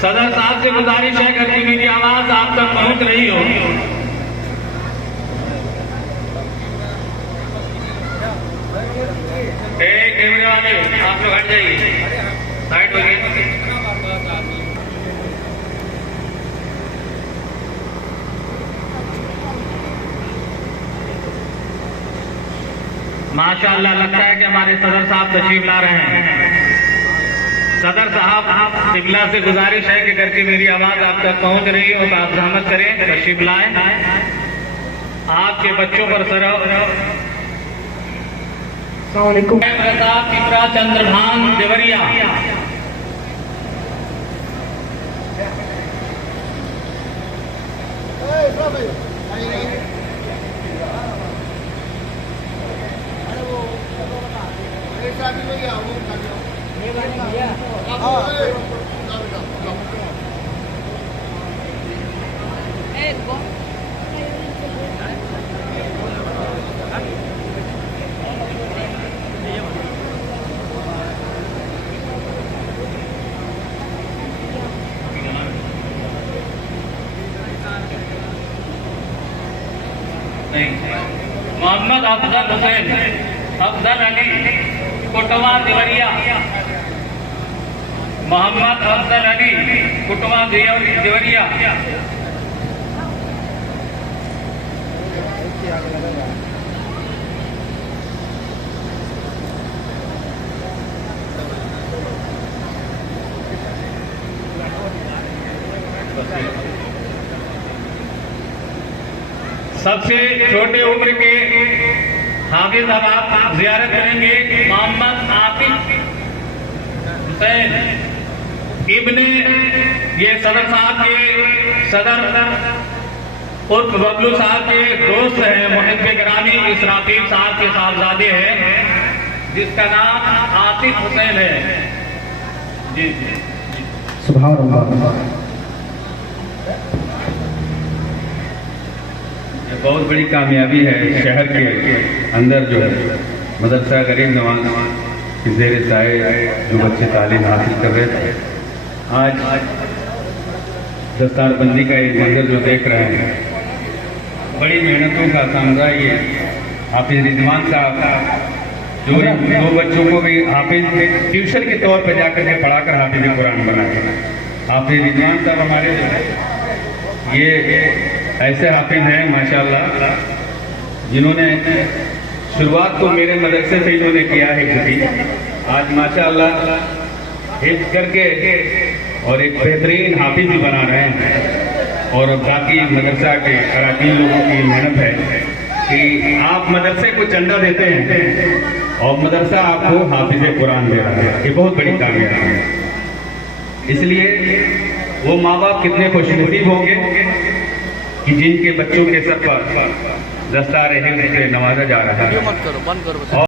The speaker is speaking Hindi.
सदर साहब से गुजारिश है अगर कि मेरी आवाज आप तक पहुंच रही हो। कैमरे वाले आप लोग हट जाइए, साइड हो गए। माशाअल्लाह, लगता है कि हमारे सदर साहब तशरीफ ला रहे हैं। सदर साहब शिमला से गुजारिश है कि करके मेरी आवाज आप तक पहुंच रही हो तो आप रहमत करें, तशरीफ लाएं। आपके बच्चों पर प्रताप पिपरा चंद्रभान देवरिया। मोहम्मद अफजल हुसैन अफजल अली कुटवा देवरिया। मोहम्मद अफजल अली कुटवा देवरिया। सबसे छोटे उम्र के हाफिज अब आप जियारत करेंगे मोहम्मद आतिफ हुसैन इब्ने, ये सदर साहब के सदर उर्फ बबलू साहब के दोस्त हैं, मुहिब गिरामी इसराफील साहब के साहबजादे हैं, जिसका नाम आतिफ हुसैन है। जी जी, सुभान अल्लाह। बहुत बड़ी कामयाबी है शहर के अंदर जो मदरसा गरीब नवाज की ज़ेर साए जो बच्चे तालीम हासिल कर रहे थे, आज दस्तारबंदी का एक मंजर जो देख रहे हैं, बड़ी मेहनतों का सामना। ये हाफिज रिजवान साहब जो दो बच्चों को भी हाफिज ट्यूशन के तौर पर जाकर के पढ़ाकर हाफिज कुरान बनाए। हाफिज रिजवान साहब हमारे ये ऐसे हाफिज हैं माशाअल्लाह, जिन्होंने शुरुआत तो मेरे मदरसे से इन्होंने किया है कि आज माशाअल्लाह हिफ्ज़ करके और एक बेहतरीन हाफिज भी बना रहे हैं। और बाकी मदरसा के अराकीन लोगों की मेहनत है कि आप मदरसे को चंदा देते हैं और मदरसा आपको हाफिज कुरान दे रहा है। ये बहुत बड़ी कामयाबी है। इसलिए वो माँ बाप कितने खुशनसीब होंगे कि जिनके बच्चों के सर पर दस्तार हिफ्ज़ से नवाजा जा रहा है।